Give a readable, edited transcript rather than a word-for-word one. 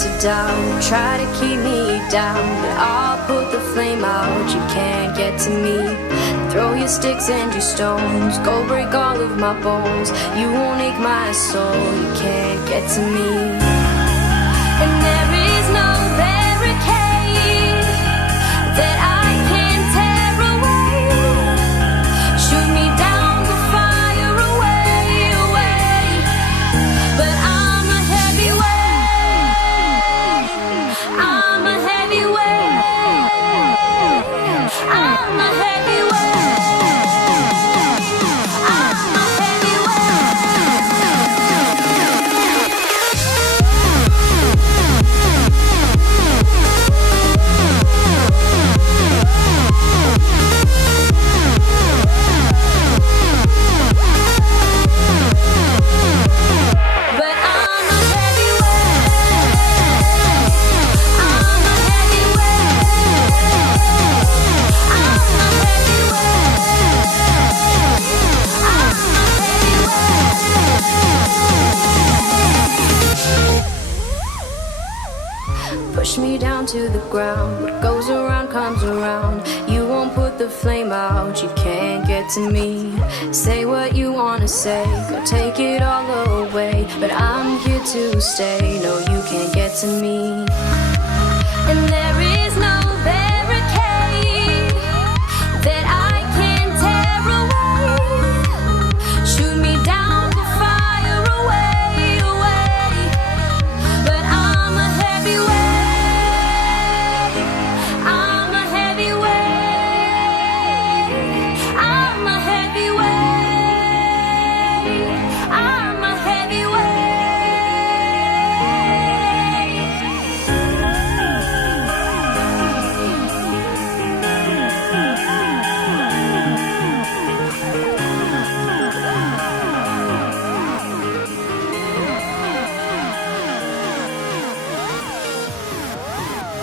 shadows of doubt try to keep me down, but I'll put the flame out. You can't get to me. Throw your sticks and your stones, go break all of my bones. You won't ache my soul. You can't get to me. And there is no barricade that I can tear away. Shoot me down the fire away, away. But I'm a heavyweight. I'm a heavyweight. I'm a heavyweight. I'm a push me down to the ground. What goes around comes around. You won't put the flame out. You can't get to me. Say what you wanna say, go take it all away. But I'm here to stay. No, you can't get to me.